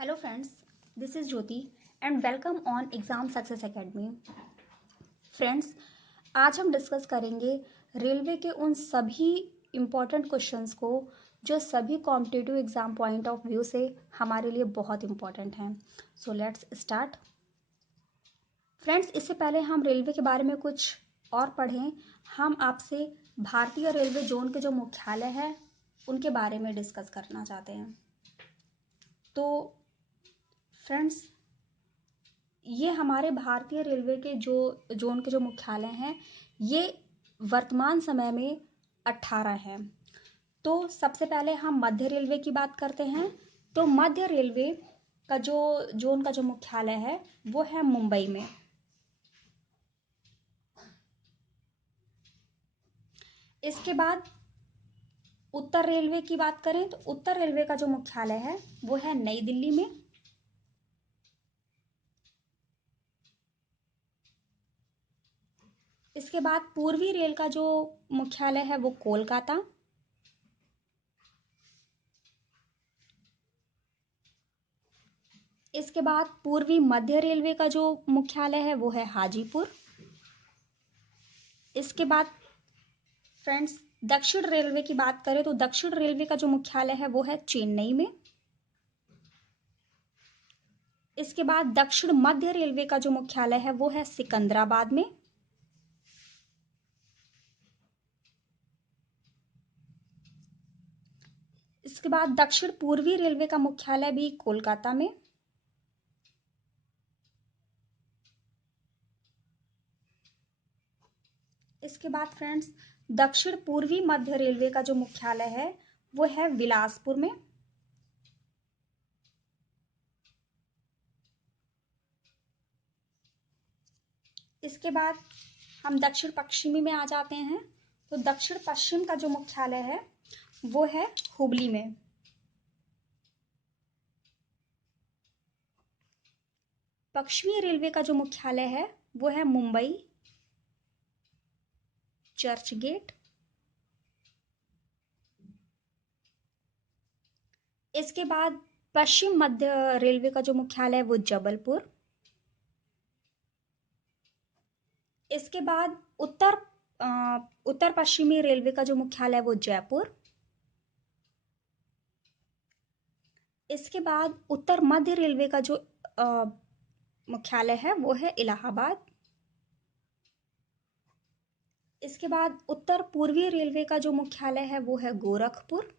Hello friends, this is Jyoti and welcome on exam success academy. Friends, आज हम discuss करेंगे railway के उन सभी इम्पॉर्टेंट क्वेश्चंस को जो सभी competitive exam point of view से हमारे लिए बहुत इम्पॉर्टेंट हैं। So let's start. फ्रेंड्स, इससे पहले हम रेलवे के बारे में कुछ और पढ़ें, हम आपसे भारतीय रेलवे जोन के जो मुख्यालय है उनके बारे में डिस्कस करना चाहते हैं। तो फ्रेंड्स, ये हमारे भारतीय रेलवे के जो जोन के जो मुख्यालय हैं ये वर्तमान समय में 18 हैं। तो सबसे पहले हम मध्य रेलवे की बात करते हैं। तो मध्य रेलवे का जो जोन का जो मुख्यालय है वो है मुंबई में। इसके बाद उत्तर रेलवे की बात करें तो उत्तर रेलवे का जो मुख्यालय है वो है नई दिल्ली में। इसके बाद पूर्वी रेल का जो मुख्यालय है वो कोलकाता। इसके बाद पूर्वी मध्य रेलवे का जो मुख्यालय है वो है हाजीपुर। इसके बाद फ्रेंड्स, दक्षिण रेलवे की बात करें तो दक्षिण रेलवे का जो मुख्यालय है वो है चेन्नई में। इसके बाद दक्षिण मध्य रेलवे का जो मुख्यालय है वो है सिकंदराबाद में। इसके बाद दक्षिण पूर्वी रेलवे का मुख्यालय भी कोलकाता में। इसके बाद फ्रेंड्स, दक्षिण पूर्वी मध्य रेलवे का जो मुख्यालय है वो है बिलासपुर में। इसके बाद हम दक्षिण पश्चिमी में आ जाते हैं। तो दक्षिण पश्चिम का जो मुख्यालय है वो है हुबली में। पश्चिमी रेलवे का जो मुख्यालय है वो है मुंबई चर्च गेट। इसके बाद पश्चिम मध्य रेलवे का जो मुख्यालय है वो जबलपुर। इसके बाद उत्तर पश्चिमी रेलवे का जो मुख्यालय है वो जयपुर। इसके बाद उत्तर मध्य रेलवे का जो मुख्यालय है वो है इलाहाबाद। इसके बाद उत्तर पूर्वी रेलवे का जो मुख्यालय है वो है गोरखपुर।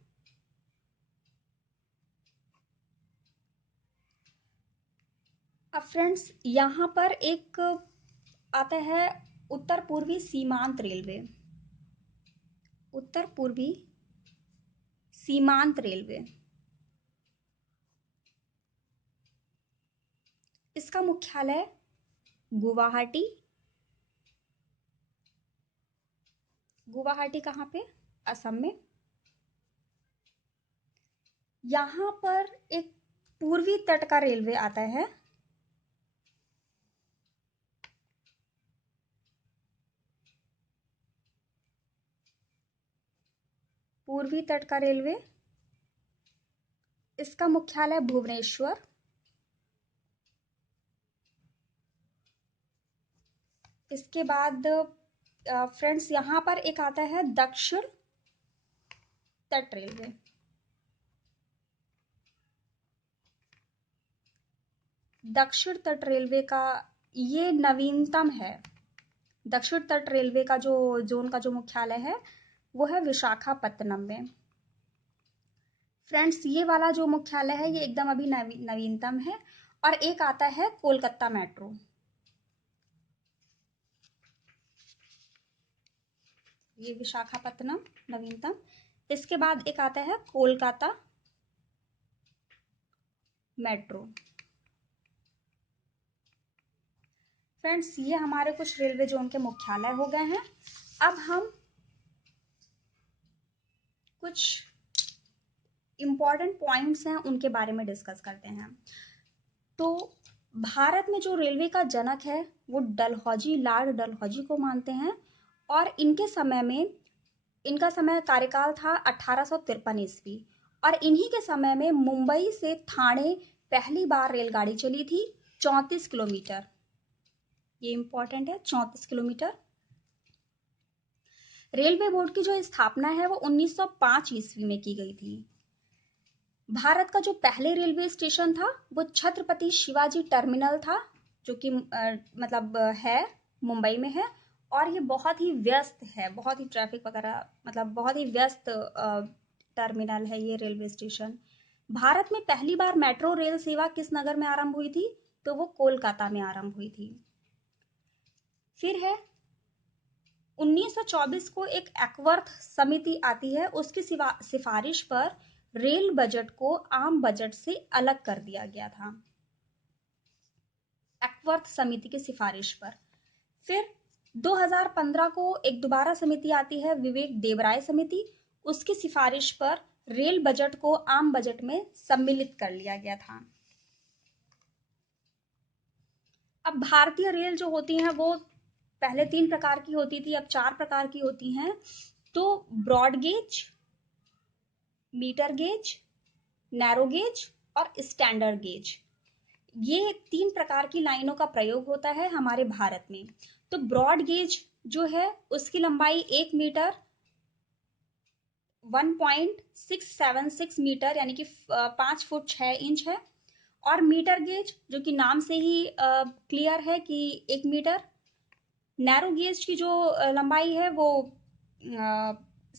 अब फ्रेंड्स, यहाँ पर एक आता है उत्तर पूर्वी सीमांत रेलवे। उत्तर पूर्वी सीमांत रेलवे, इसका मुख्यालय गुवाहाटी। गुवाहाटी कहाँ पे? असम में। यहाँ पर एक पूर्वी तट का रेलवे आता है। पूर्वी तट का रेलवे, इसका मुख्यालय भुवनेश्वर। इसके बाद फ्रेंड्स, यहाँ पर एक आता है दक्षिण तट रेलवे। दक्षिण तट रेलवे का ये नवीनतम है। दक्षिण तट रेलवे का जो जोन का जो मुख्यालय है वो है विशाखापत्तनम में। फ्रेंड्स, ये वाला जो मुख्यालय है ये एकदम अभी नवीनतम है। और एक आता है कोलकाता मेट्रो। ये विशाखापत्तनम नवीनतम। इसके बाद एक आता है कोलकाता मेट्रो। फ्रेंड्स, ये हमारे कुछ रेलवे जोन के मुख्यालय हो गए हैं। अब हम कुछ इम्पॉर्टेंट पॉइंट्स हैं उनके बारे में डिस्कस करते हैं। तो भारत में जो रेलवे का जनक है वो डलहौजी, लॉर्ड डलहौजी को मानते हैं। और इनका समय कार्यकाल था 1853 ईस्वी। और इन्हीं के समय में मुंबई से ठाणे पहली बार रेलगाड़ी चली थी? 34 किलोमीटर। ये इंपॉर्टेंट है, 34 किलोमीटर। रेलवे बोर्ड की जो स्थापना है वो 1905 ईस्वी में की गई थी। भारत का जो पहले रेलवे स्टेशन था वो छत्रपति शिवाजी टर्मिनल था, जो कि है मुंबई में है, और ये बहुत ही व्यस्त है, बहुत ही ट्रैफिक वगैरह, मतलब बहुत ही व्यस्त टर्मिनल है ये रेलवे स्टेशन। भारत में पहली बार मेट्रो रेल सेवा किस नगर में आरंभ हुई थी? तो वो कोलकाता में आरंभ हुई थी। फिर है 1924 को एक एक्वर्थ समिति आती है, उसकी सिफारिश पर रेल बजट को आम बजट से अलग कर दिया गया था, एक्वर्थ समिति की सिफारिश पर। फिर 2015 को एक दोबारा समिति आती है, विवेक देवराय समिति, उसकी सिफारिश पर रेल बजट को आम बजट में सम्मिलित कर लिया गया था। अब भारतीय रेल जो होती हैं वो पहले 3 प्रकार की होती थी, अब 4 प्रकार की होती हैं। तो broad gauge, metre gauge, narrow gauge और स्टैंडर्ड गेज, ये 3 प्रकार की लाइनों का प्रयोग होता है हमारे भारत में। तो ब्रॉड गेज जो है उसकी लंबाई 1 मीटर 1.676 मीटर यानी कि 5 फुट 6 इंच है। और मीटर गेज जो कि नाम से ही क्लियर है कि 1 मीटर। नैरो गेज की जो लंबाई है वो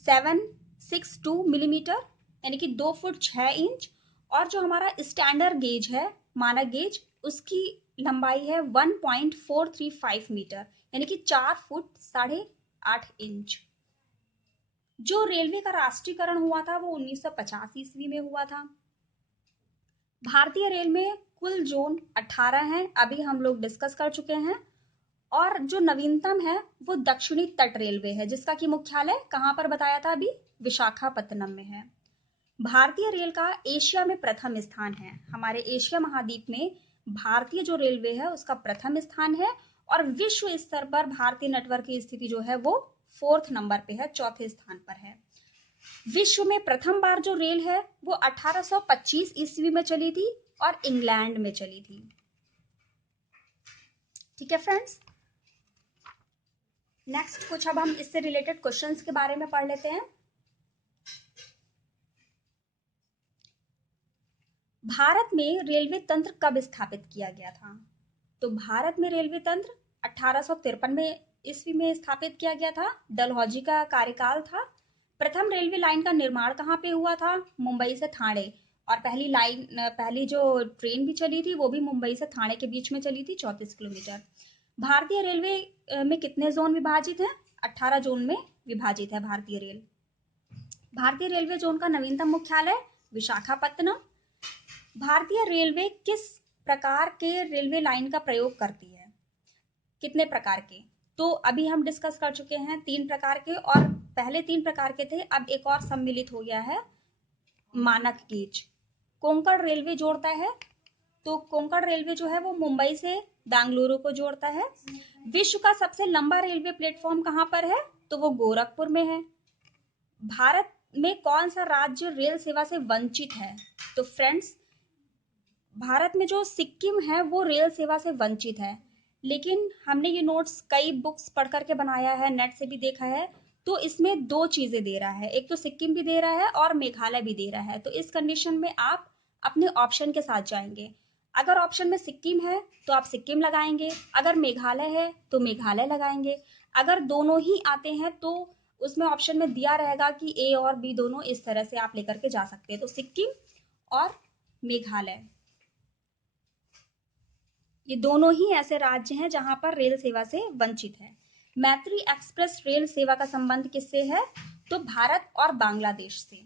762 मिलीमीटर यानी कि 2 फुट 6 इंच। और जो हमारा स्टैंडर्ड गेज है, मानक गेज, उसकी लंबाई है 1.435 मीटर यानी कि 4 फुट 8.5 इंच। जो रेलवे का राष्ट्रीयकरण हुआ था वो 1950 ईस्वी में हुआ था। भारतीय रेल में कुल जोन 18 हैं, अभी हम लोग डिस्कस कर चुके हैं। और जो नवीनतम है वो दक्षिणी तट रेलवे है, जिसका कि मुख्यालय कहाँ पर बताया था अभी? विशाखापत्तनम में है। भारतीय रेल का एशिया में प्रथम स्थान है, हमारे एशिया महाद्वीप में भारतीय जो रेलवे है उसका प्रथम स्थान है। और विश्व स्तर पर भारतीय नेटवर्क की स्थिति जो है वो 4th नंबर पे है, 4थे स्थान पर है। विश्व में प्रथम बार जो रेल है वो 1825 ईस्वी में चली थी और इंग्लैंड में चली थी। ठीक है फ्रेंड्स, नेक्स्ट कुछ अब हम इससे रिलेटेड क्वेश्चंस के बारे में पढ़ लेते हैं। भारत में रेलवे तंत्र कब स्थापित किया गया था? तो भारत में रेलवे तंत्र 1853 में ईस्वी में स्थापित किया गया था, डलहौजी का कार्यकाल था। प्रथम रेलवे लाइन का निर्माण कहाँ पे हुआ था? मुंबई से ठाणे। और पहली जो ट्रेन भी चली थी वो भी मुंबई से ठाणे के बीच में चली थी, 34 किलोमीटर। भारतीय रेलवे में कितने जोन विभाजित हैं? 18 जोन में विभाजित है भारतीय रेल। भारतीय रेलवे जोन का नवीनतम मुख्यालय विशाखापत्तनम। भारतीय रेलवे किस प्रकार के रेलवे लाइन का प्रयोग करती है? कितने प्रकार के? तो अभी हम डिस्कस कर चुके हैं 3 प्रकार के, और पहले 3 प्रकार के थे, अब एक और सम्मिलित हो गया है, मानक गेज। कोंकण रेलवे जोड़ता है, तो कोंकण रेलवे जो है वो मुंबई से बेंगलुरु को जोड़ता है। विश्व का सबसे लंबा रेलवे प्लेटफॉर्म कहाँ पर है? तो वो गोरखपुर में है। भारत में कौन सा राज्य रेल सेवा से वंचित है? तो फ्रेंड्स, भारत में जो सिक्किम है वो रेल सेवा से वंचित है, लेकिन हमने ये नोट्स कई बुक्स पढ़ करके बनाया है, नेट से भी देखा है, तो इसमें 2 चीजें दे रहा है, एक तो सिक्किम भी दे रहा है और मेघालय भी दे रहा है। तो इस कंडीशन में आप अपने ऑप्शन के साथ जाएंगे। अगर ऑप्शन में सिक्किम है तो आप सिक्किम लगाएंगे, अगर मेघालय है तो मेघालय लगाएंगे। अगर दोनों ही आते हैं तो उसमें ऑप्शन में दिया रहेगा कि ए और बी दोनों, इस तरह से आप लेकर के जा सकते हैं। तो सिक्किम और मेघालय, ये दोनों ही ऐसे राज्य हैं जहां पर रेल सेवा से वंचित है। मैत्री एक्सप्रेस रेल सेवा का संबंध किससे है? तो भारत और बांग्लादेश से।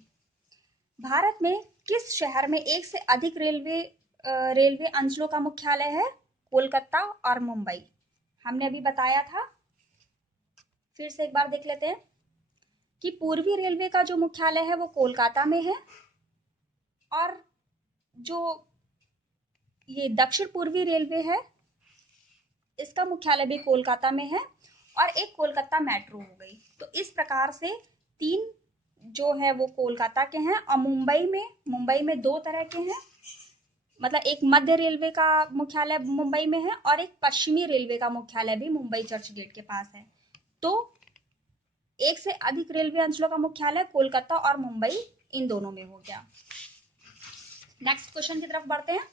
भारत में किस शहर में एक से अधिक रेलवे अंचलों का मुख्यालय है? कोलकाता और मुंबई। हमने अभी बताया था, फिर से एक बार देख लेते हैं कि पूर्वी रेलवे का जो मुख्यालय है वो कोलकाता में है, और जो ये दक्षिण पूर्वी रेलवे है इसका मुख्यालय भी कोलकाता में है, और एक कोलकाता मेट्रो हो गई। तो इस प्रकार से 3 जो है वो कोलकाता के हैं, और मुंबई में 2 तरह के हैं, मतलब एक मध्य रेलवे का मुख्यालय मुंबई में है और एक पश्चिमी रेलवे का मुख्यालय भी मुंबई चर्च गेट के पास है। तो एक से अधिक रेलवे अंचलों का मुख्यालय कोलकाता और मुंबई इन दोनों में हो गया। नेक्स्ट क्वेश्चन की तरफ बढ़ते हैं।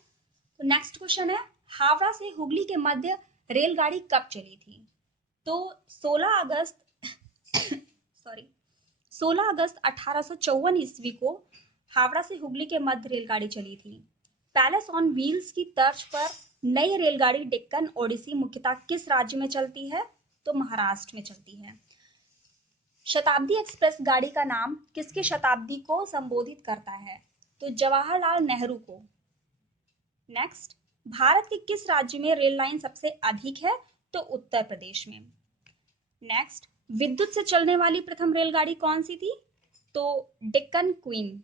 तो नेक्स्ट क्वेश्चन है, हावड़ा से हुगली के मध्य रेलगाड़ी कब चली थी? तो 16 अगस्त सॉरी 16 अगस्त 1854 ईस्वी को हावड़ा से हुगली के मध्य रेलगाड़ी चली थी। पैलेस ऑन व्हील्स की तर्ज पर नई रेलगाड़ी डेक्कन ओडिसी मुख्यतः किस राज्य में चलती है? तो महाराष्ट्र में चलती है। शताब्दी एक्सप्रेस गाड़ी का नाम किसकी शताब्दी को संबोधित करता है? तो जवाहरलाल नेहरू को। नेक्स्ट, भारत के किस राज्य में रेल लाइन सबसे अधिक है? तो उत्तर प्रदेश में। नेक्स्ट, विद्युत से चलने वाली प्रथम रेलगाड़ी कौन सी थी? तो डेक्कन क्वीन।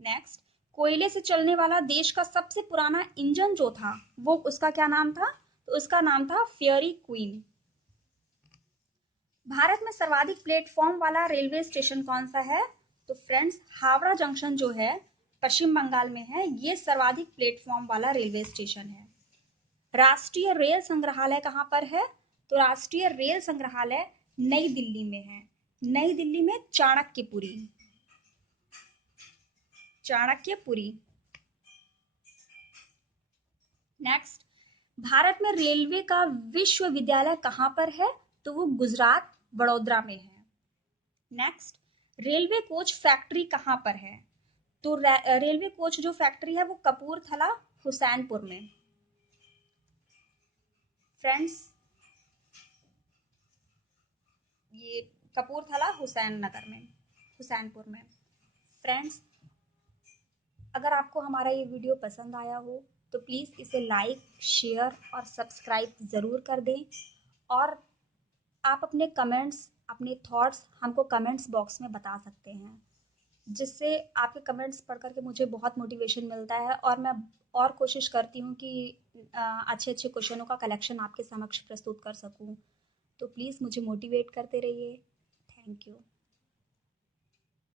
नेक्स्ट, कोयले से चलने वाला देश का सबसे पुराना इंजन जो था वो उसका क्या नाम था? तो उसका नाम था फेयरी क्वीन। भारत में सर्वाधिक प्लेटफॉर्म वाला रेलवे स्टेशन कौन सा है? तो फ्रेंड्स, हावड़ा जंक्शन जो है पश्चिम बंगाल में है, ये सर्वाधिक प्लेटफॉर्म वाला रेलवे स्टेशन है। राष्ट्रीय रेल संग्रहालय कहाँ पर है? तो राष्ट्रीय रेल संग्रहालय नई दिल्ली में है। नई दिल्ली में चाणक्यपुरी। चाणक्यपुरी। नेक्स्ट, भारत में रेलवे का विश्वविद्यालय कहाँ पर है? तो वो गुजरात वडोदरा में है। नेक्स्ट, रेलवे कोच फैक्ट्री कहाँ पर है? तो रेलवे कोच जो फैक्ट्री है वो कपूरथला हुसैनपुर में। फ्रेंड्स, ये कपूरथला हुसैन नगर में, हुसैनपुर में। फ्रेंड्स, अगर आपको हमारा ये वीडियो पसंद आया हो तो प्लीज़ इसे लाइक, शेयर और सब्सक्राइब ज़रूर कर दें। और आप अपने कमेंट्स, अपने थॉट्स हमको कमेंट्स बॉक्स में बता सकते हैं, जिससे आपके कमेंट्स पढ़ कर के मुझे बहुत मोटिवेशन मिलता है और मैं और कोशिश करती हूँ कि अच्छे अच्छे क्वेश्चनों का कलेक्शन आपके समक्ष प्रस्तुत कर सकूँ। तो प्लीज़ मुझे मोटिवेट करते रहिए। Thank you.